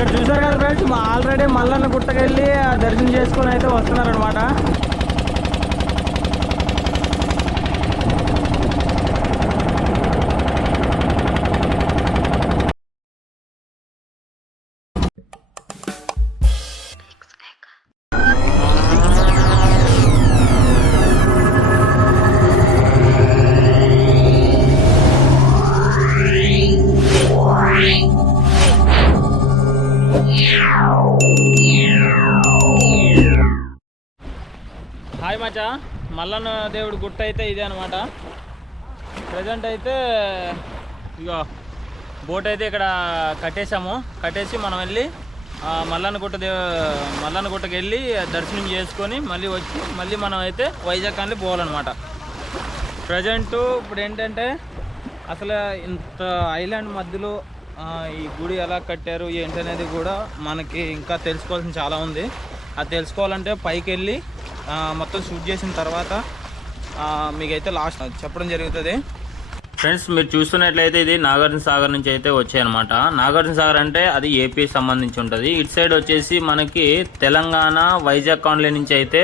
ఇక్కడ చూసారు కదా ఫ్రెండ్స్ ఆల్రెడీ మల్లన్న గుట్టకెళ్ళి ఆ దర్శనం చేసుకొని అయితే వస్తున్నారు మల్లన్న దేవుడి గుట్ట అయితే ఇదే అనమాట ప్రజెంట్ అయితే ఇగో బోట్ అయితే ఇక్కడ కట్టేసాము కట్టేసి మనం వెళ్ళి మల్లన్న గుట్ట దేవ మల్లన్న గుట్టకి వెళ్ళి దర్శనం చేసుకొని మళ్ళీ వచ్చి మళ్ళీ మనం అయితే వైజాగ్ అని పోవాలన్నమాట. ప్రజెంట్ ఇప్పుడు ఏంటంటే అసలు ఇంత ఐలాండ్ మధ్యలో ఈ గుడి ఎలా కట్టారు ఏంటనేది కూడా మనకి ఇంకా తెలుసుకోవాల్సిన చాలా ఉంది. అది తెలుసుకోవాలంటే పైకి వెళ్ళి మొత్తం షూట్ చేసిన తర్వాత మీకైతే లాస్ట్ చెప్పడం జరుగుతుంది. ఫ్రెండ్స్ మీరు చూస్తున్నట్లయితే ఇది నాగార్జున సాగర్ నుంచి అయితే వచ్చాయన్నమాట. నాగార్జున సాగర్ అంటే అది ఏపీ సంబంధించి ఉంటుంది. ఇటు సైడ్ వచ్చేసి మనకి తెలంగాణ వైజాగ్ కాన్లే నుంచి అయితే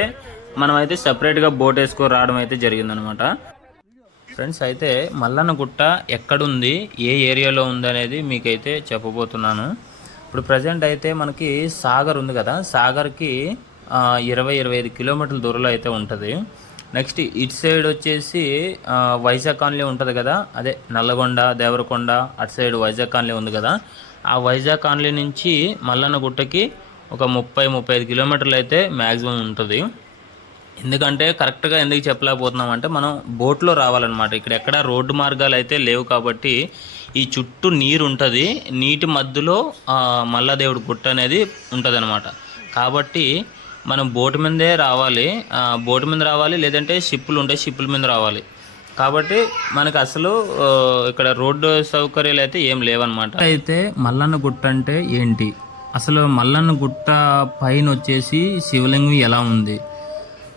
మనం అయితే సపరేట్గా బోట్ వేసుకొని రావడం అయితే జరిగిందనమాట ఫ్రెండ్స్ అయితే మల్లన్నగుట్ట ఎక్కడుంది ఏ ఏరియాలో ఉంది అనేది మీకైతే చెప్పబోతున్నాను. ఇప్పుడు ప్రజెంట్ అయితే మనకి సాగర్ ఉంది కదా. సాగర్కి ఇరవై ఇరవై ఐదు కిలోమీటర్ల దూరంలో అయితే ఉంటుంది. నెక్స్ట్ ఇటు సైడ్ వచ్చేసి వైజాగ్ కాలనీ ఉంటుంది కదా? అదే నల్లగొండ దేవరకొండ అటు సైడ్ వైజాగ్ కాలనీ ఉంది కదా? ఆ వైజాగ్ కాలనీ నుంచి మల్లన్న గుట్టకి ఒక ముప్పై ముప్పై ఐదు కిలోమీటర్లు అయితే మ్యాక్సిమం ఉంటుంది. ఎందుకంటే కరెక్ట్గా ఎందుకు చెప్పలేకపోతున్నాం అంటే మనం బోట్లో రావాలన్నమాట. ఇక్కడ ఎక్కడ రోడ్డు మార్గాలు అయితే లేవు కాబట్టి ఈ చుట్టూ నీరు ఉంటుంది. నీటి మధ్యలో ఆ, మల్లాదేవుడి గుట్ట అనేది ఉంటుంది కాబట్టి మనం బోటు మీదే రావాలి బోటు మీద రావాలి లేదంటే షిప్పులు ఉంటాయి షిప్పుల మీద రావాలి. కాబట్టి మనకు అసలు ఇక్కడ రోడ్డు సౌకర్యాలు అయితే ఏం లేవన్నమాట. అయితే మల్లన్న గుట్ట అంటే ఏంటి? అసలు మల్లన్న గుట్ట పైన వచ్చేసి శివలింగం ఎలా ఉంది?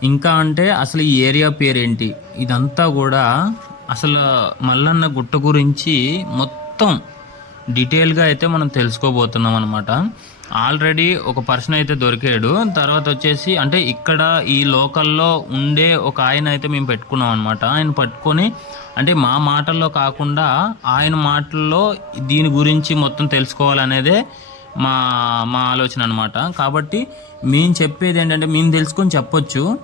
ఇంకా అంటే అసలు ఈ ఏరియా పేరేంటి? ఇదంతా కూడా అసలు మల్లన్న గుట్ట గురించి మొత్తం డీటెయిల్గా అయితే మనం తెలుసుకోబోతున్నాం అనమాట ఆల్రెడీ ఒక పర్సన్ అయితే దొరికాడు. తర్వాత వచ్చేసి అంటే ఇక్కడ ఈ లోకల్లో ఉండే ఒక ఆయన అయితే మేము పెట్టుకున్నాం అనమాట ఆయన పట్టుకొని అంటే మా మాటల్లో కాకుండా ఆయన మాటల్లో దీని గురించి మొత్తం తెలుసుకోవాలనేదే మా మా ఆలోచన అనమాట కాబట్టి మేము చెప్పేది ఏంటంటే మేము తెలుసుకొని చెప్పొచ్చు.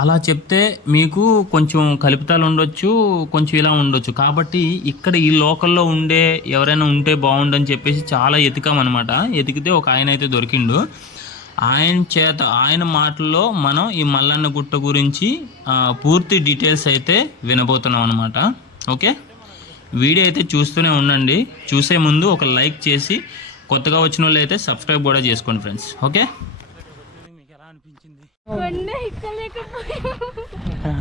అలా చెప్తే మీకు కొంచెం కలుపుతాలు ఉండొచ్చు కొంచెం ఇలా ఉండొచ్చు. కాబట్టి ఇక్కడ ఈ లోకల్లో ఉండే ఎవరైనా ఉంటే బాగుండని చెప్పేసి చాలా ఎతికామన్నమాట ఎతికితే ఒక ఆయన అయితే దొరికిండు. ఆయన చేత ఆయన మాటల్లో మనం ఈ మల్లన్న గుట్ట గురించి పూర్తి డీటెయిల్స్ అయితే వినబోతున్నాం అనమాట ఓకే? వీడియో అయితే చూస్తూనే ఉండండి. చూసే ముందు ఒక లైక్ చేసి కొత్తగా వచ్చిన వాళ్ళు అయితే సబ్స్క్రైబ్ కూడా చేసుకోండి ఫ్రెండ్స్. ఓకే?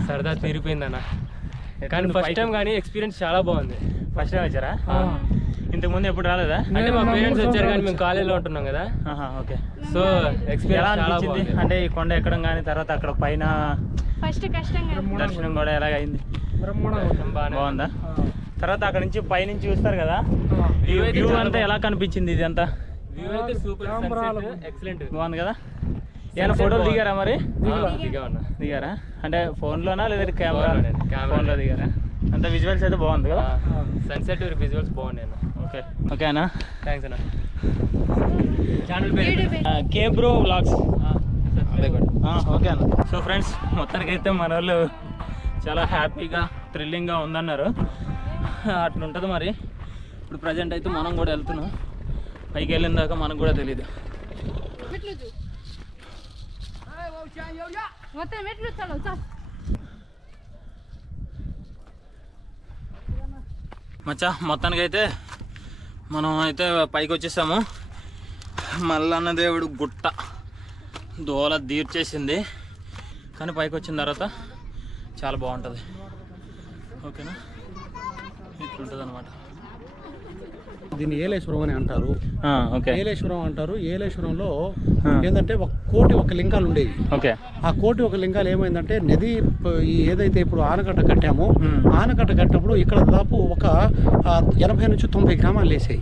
సరదా తీరిపోయిందన్న. కానీ ఫస్ట్ టైం కానీ ఎక్స్పీరియన్స్ చాలా బాగుంది. ఫస్ట్ టైం వచ్చారా? ఇంతకు ముందు ఎప్పుడు రాలేదా? అంటే మా పేరెంట్స్ వచ్చారు కానీ మేము కాలేజీలో ఉంటున్నాం కదా. ఓకే. సో ఎక్స్పీరియన్స్ చాలా అనిపించింది? బాగుంది. అంటే ఈ కొండ ఎక్కడం కానీ తర్వాత అక్కడ పైన ఫస్ట్ కష్టంగా దర్శనం కూడా ఎలాగ అయింది బాగానే బాగుందా? తర్వాత అక్కడ నుంచి పైనుంచి చూస్తారు కదా? వ్యూ అంతా ఎలా కనిపించింది ఇది అంతా వ్యూ అయితే సూపర్ ఎక్సలెంట్ బాగుంది కదా? ఏమైనా ఫోటోలు దిగారా మరి? దిగా ఉన్నా దిగారా? అంటే ఫోన్లోనా లేదంటే కెమెరా. ఫోన్లో దిగారా? అంత విజువల్స్ అయితే బాగుంది కదా? సన్సెట్ విజువల్స్ బాగున్నాయి అన్న. ఓకే. ఓకేనా థ్యాంక్స్ అన్న. ఛానల్ పేరు? కే బ్రో వ్లాగ్స్ అదే కూడా ఓకే అన్న. సో ఫ్రెండ్స్ మొత్తానికైతే మన వాళ్ళు చాలా హ్యాపీగా థ్రిల్లింగ్గా ఉందన్నారు. అట్లా ఉంటుంది మరి. ఇప్పుడు ప్రజెంట్ అయితే మనం కూడా వెళ్తున్నాం. పైకి వెళ్ళిన దాకా మనకు కూడా తెలియదు మెట్లు చూ మొత్తం మచ్చా మొత్తానికైతే మనం అయితే పైకి వచ్చేసాము. మల్లన్న దేవుడు గుట్ట దోల తీర్చేసింది. కానీ పైకి వచ్చిన తర్వాత చాలా బాగుంటుంది. ఓకేనా? ఇట్లుంటుంది అనమాట దీన్ని ఏలేశ్వరం అని అంటారు. ఏలేశ్వరం అంటారు. ఏలేశ్వరంలో. ఏంటంటే ఒక కోటి ఒక లింగాలు ఉండేవి. ఆ కోటి ఒక లింగాలు ఏమైందంటే నది ఏదైతే ఇప్పుడు ఆనకట్ట కట్టామో. ఆనకట్ట కట్టినప్పుడు ఇక్కడ దాదాపు ఒక ఎనభై నుంచి తొంభై గ్రామాలు వేసాయి.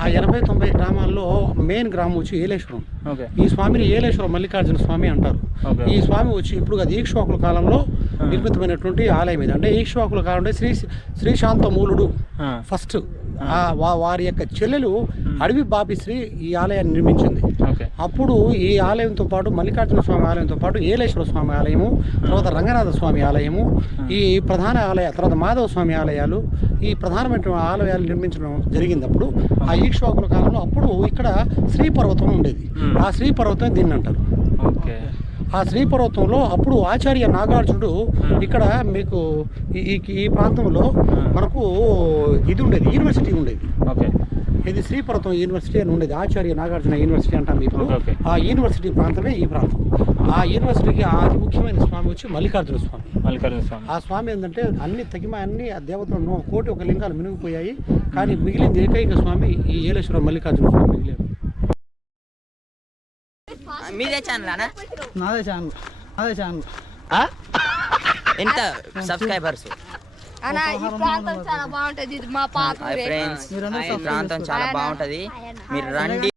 ఆ ఎనభై తొంభై గ్రామాల్లో మెయిన్ గ్రామం వచ్చి ఏలేశ్వరం. ఈ స్వామిని ఏలేశ్వరం మల్లికార్జున స్వామి అంటారు. ఈ స్వామి వచ్చి ఇప్పుడు అది ఈక్ష్వాకుల కాలంలో నిర్మితమైనటువంటి ఆలయం ఇది. అంటే ఈక్ష్వాకుల కాలంలో శ్రీ శ్రీశాంత మూలుడు ఫస్ట్ వారి యొక్క చెల్లెలు అడవి బాపిశ్రీ ఈ ఆలయాన్ని నిర్మించింది. అప్పుడు ఈ ఆలయంతో పాటు మల్లికార్జున స్వామి ఆలయంతో పాటు ఏలేశ్వర స్వామి ఆలయము తర్వాత రంగనాథ స్వామి ఆలయము ఈ ప్రధాన ఆలయ తర్వాత మాధవ స్వామి ఆలయాలు ఈ ప్రధానమైన ఆలయాలు నిర్మించడం జరిగింది అప్పుడు. ఆ ఈక్ష్వాకుల కాలంలో అప్పుడు ఇక్కడ శ్రీపర్వతం ఉండేది. ఆ శ్రీపర్వతం దీన్ని అంటారు. ఓకే. ఆ శ్రీపర్వతంలో అప్పుడు ఆచార్య నాగార్జునుడు ఇక్కడ మీకు ఈ- ఈ ప్రాంతంలో మనకు ఇది ఉండేది యూనివర్సిటీ ఉండేది. ఓకే ఇది శ్రీపర్వతం యూనివర్సిటీ అని ఉండేది. ఆచార్య నాగార్జున యూనివర్సిటీ అంటాం ఇప్పుడు. ఆ యూనివర్సిటీ ప్రాంతమే ఈ ప్రాంతం. ఆ యూనివర్సిటీకి ఆ అతి ముఖ్యమైన స్వామి వచ్చి మల్లికార్జున స్వామి. మల్లికార్జున స్వామి. ఆ స్వామి ఏంటంటే అన్ని తగిమ అన్ని ఆ దేవతలు కోటి ఒక లింగాలు మినిగిపోయాయి. కానీ మిగిలింది ఏకైక స్వామి ఈ ఏలేశ్వరం మల్లికార్జున స్వామి. మిగిలేదు మీదే ఛానల్ నాదే ఛానల్ నాదే ఛానల్. ఎంత సబ్స్క్రైబర్స్? అన్న ఈ ప్రాంతం చాలా బాగుంటది ఇది మా పాత హాయ్ ఊరే. ఫ్రెండ్స్ ఈ ప్రాంతం చాలా బాగుంటది. మీరు రండి.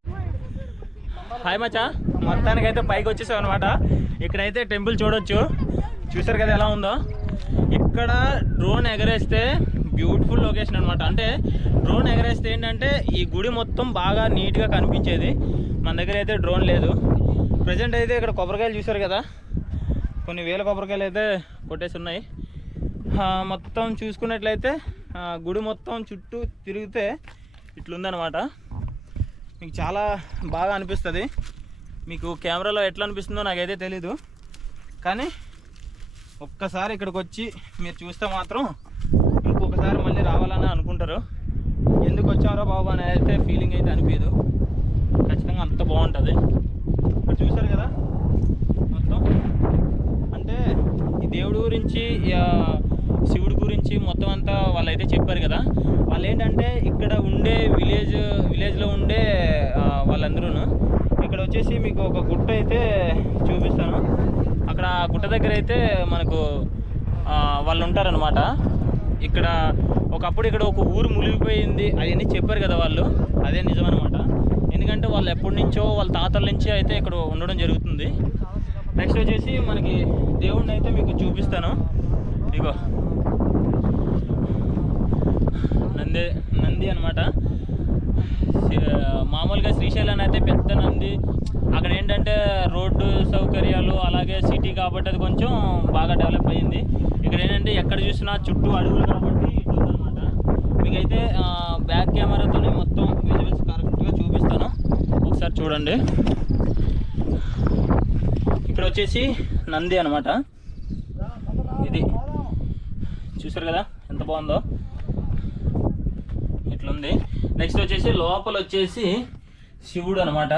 హాయ్ మచ్చా మొత్తానికి అయితే పైకి వచ్చేసాం అనమాట ఇక్కడైతే టెంపుల్ చూడొచ్చు. చూసారు కదా ఎలా ఉందో? ఇక్కడ డ్రోన్ ఎగరేస్తే బ్యూటిఫుల్ లొకేషన్ అనమాట అంటే డ్రోన్ ఎగరేస్తే ఏంటంటే ఈ గుడి మొత్తం బాగా నీట్గా కనిపించేది. మన దగ్గర అయితే డ్రోన్ లేదు. ప్రజెంట్ అయితే ఇక్కడ కొబ్బరికాయలు చూసారు కదా. కొన్ని వేల కొబ్బరికాయలు అయితే కొట్టేసి ఉన్నాయి. మొత్తం చూసుకున్నట్లయితే గుడి మొత్తం చుట్టూ తిరిగితే ఇట్లుందనమాట మీకు చాలా బాగా అనిపిస్తుంది. మీకు కెమెరాలో ఎట్లా అనిపిస్తుందో నాకైతే తెలీదు. కానీ ఒక్కసారి ఇక్కడికి వచ్చి మీరు చూస్తే మాత్రం ఇంకొకసారి మళ్ళీ రావాలని అనుకుంటారు. ఎందుకు వచ్చారో బాబు అని అయితే ఫీలింగ్ అయితే అనిపించదు ఖచ్చితంగా అంత బాగుంటుంది. ఇక్కడ చూసారు కదా? మొత్తం. అంటే ఈ దేవుడి గురించి శివుడి గురించి మొత్తం అంతా వాళ్ళైతే చెప్పారు కదా. వాళ్ళు ఏంటంటే ఇక్కడ ఉండే విలేజ్ విలేజ్లో ఉండే వాళ్ళందరూ ఇక్కడ వచ్చేసి మీకు ఒక గుట్ట అయితే చూపిస్తాను. అక్కడ ఆ గుట్ట దగ్గర అయితే మనకు వాళ్ళు ఉంటారనమాట ఇక్కడ ఒకప్పుడు ఇక్కడ ఒక ఊరు మునిగిపోయింది అవన్నీ చెప్పారు కదా వాళ్ళు. అదే నిజం అనమాట ఎందుకంటే వాళ్ళు ఎప్పటి నుంచో వాళ్ళ తాతల నుంచి అయితే ఇక్కడ ఉండడం జరుగుతుంది. నెక్స్ట్ వచ్చేసి మనకి దేవుడిని అయితే మీకు చూపిస్తాను. ఇగో. నంది నంది అనమాట మామూలుగా శ్రీశైలం అయితే పెద్ద నంది. అక్కడ ఏంటంటే రోడ్డు సౌకర్యాలు అలాగే సిటీ కాబట్టి అది కొంచెం బాగా డెవలప్ అయింది. ఇక్కడ ఏంటంటే ఎక్కడ చూసినా చుట్టూ అడవులు కాబట్టి ఇట్లుందనమాట మీకైతే బ్యాక్ కెమెరాతోనే మొత్తం ఒకసారి చూడండి. ఇక్కడ వచ్చేసి నంది అనమాట ఇది. చూసారు కదా ఎంత బాగుందో. ఇట్లుంది. నెక్స్ట్ వచ్చేసి లోపల వచ్చేసి శివుడు అనమాట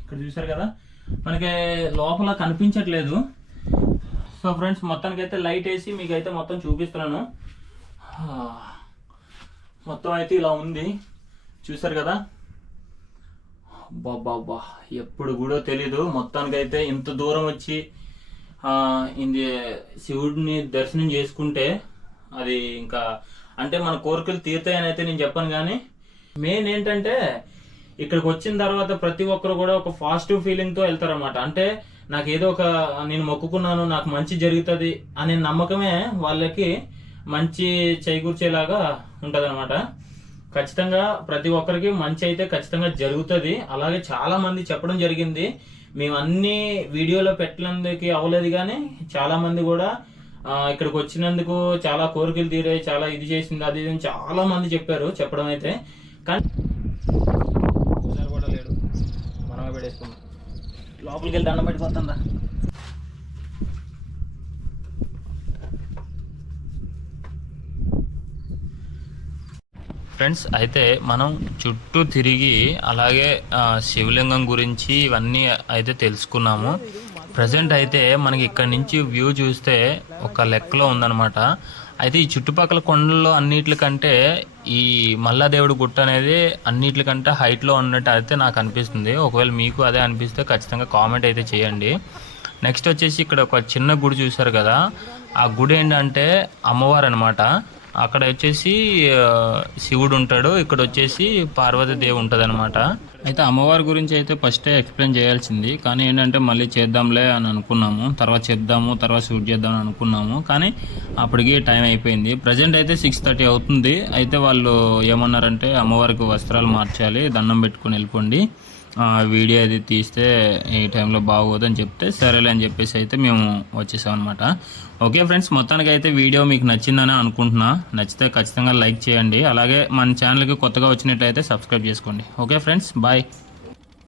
ఇక్కడ చూసారు కదా మనకి లోపల కనిపించట్లేదు. సో ఫ్రెండ్స్ మొత్తానికైతే లైట్ వేసి మీకు అయితే మొత్తం చూపిస్తున్నాను. మొత్తం అయితే ఇలా ఉంది. చూసారు కదా బాబా ఎప్పుడు కూడా తెలీదు. మొత్తానికైతే ఇంత దూరం వచ్చి ఇది శివుడిని దర్శనం చేసుకుంటే అది ఇంకా అంటే మన కోరికలు తీరుతాయని అయితే నేను చెప్పను కానీ మెయిన్ ఏంటంటే ఇక్కడికి వచ్చిన తర్వాత ప్రతి ఒక్కరు కూడా ఒక పాజిటివ్ ఫీలింగ్తో వెళ్తారనమాట అంటే నాకు ఏదో ఒక నేను మొక్కుకున్నాను నాకు మంచి జరుగుతుంది అనే నమ్మకమే వాళ్ళకి మంచి చేకూర్చేలాగా ఉంటదన్నమాట. ఖచ్చితంగా ప్రతి ఒక్కరికి మంచి అయితే ఖచ్చితంగా జరుగుతుంది. అలాగే చాలా మంది చెప్పడం జరిగింది. మేము అన్ని వీడియోలో పెట్టినందుకు అవ్వలేదు కానీ చాలా మంది కూడా ఇక్కడికి వచ్చినందుకు చాలా కోరికలు తీరాయి చాలా ఇది చేసింది అది ఇది చాలా మంది చెప్పారు చెప్పడం అయితే. కానీ కూడా లేడు. మనమే పెట్టేసుకున్నాం లోపలికి వెళ్ళి దండం పెట్టిపోతుందా ఫ్రెండ్స్ అయితే మనం చుట్టూ తిరిగి అలాగే శివలింగం గురించి ఇవన్నీ అయితే తెలుసుకున్నాము. ప్రజెంట్ అయితే మనకి ఇక్కడ నుంచి వ్యూ చూస్తే ఒక లెక్కలో ఉందన్నమాట. అయితే ఈ చుట్టుపక్కల కొండల్లో అన్నిటికంటే ఈ మల్లాదేవుడి గుట్ట అనేది అన్నిటికంటే హైట్లో ఉన్నట్టు అయితే నాకు అనిపిస్తుంది. ఒకవేళ మీకు అదే అనిపిస్తే ఖచ్చితంగా కామెంట్ అయితే చేయండి. నెక్స్ట్ వచ్చేసి ఇక్కడ ఒక చిన్న గుడి చూశారు కదా. ఆ గుడి ఏంటంటే అమ్మవారు అనమాట అక్కడ వచ్చేసి శివుడు ఉంటాడు. ఇక్కడ వచ్చేసి పార్వతీదేవి ఉంటుంది అనమాట అయితే అమ్మవారి గురించి అయితే ఫస్టే ఎక్స్ప్లెయిన్ చేయాల్సింది. కానీ ఏంటంటే మళ్ళీ చేద్దాంలే అని అనుకున్నాము. తర్వాత చేద్దాము తర్వాత షూట్ చేద్దాం అనుకున్నాము. కానీ అప్పటికి టైం అయిపోయింది. ప్రజెంట్ అయితే సిక్స్ థర్టీ అవుతుంది. అయితే వాళ్ళు ఏమన్నారంటే అమ్మవారికి వస్త్రాలు మార్చాలి దండం పెట్టుకుని వెళ్ళిపోండి. వీడియో అది తీస్తే ఈ టైంలో బాగోదు అని చెప్తే సరేలే అని చెప్పేసి అయితే మేము వచ్చేసాం అనమాట ఓకే ఫ్రెండ్స్ మొత్తానికి అయితే వీడియో మీకు నచ్చిందని అనుకుంటున్నా. నచ్చితే ఖచ్చితంగా లైక్ చేయండి. అలాగే మన ఛానల్కి కొత్తగా వచ్చినట్లయితే సబ్స్క్రైబ్ చేసుకోండి. Okay friends bye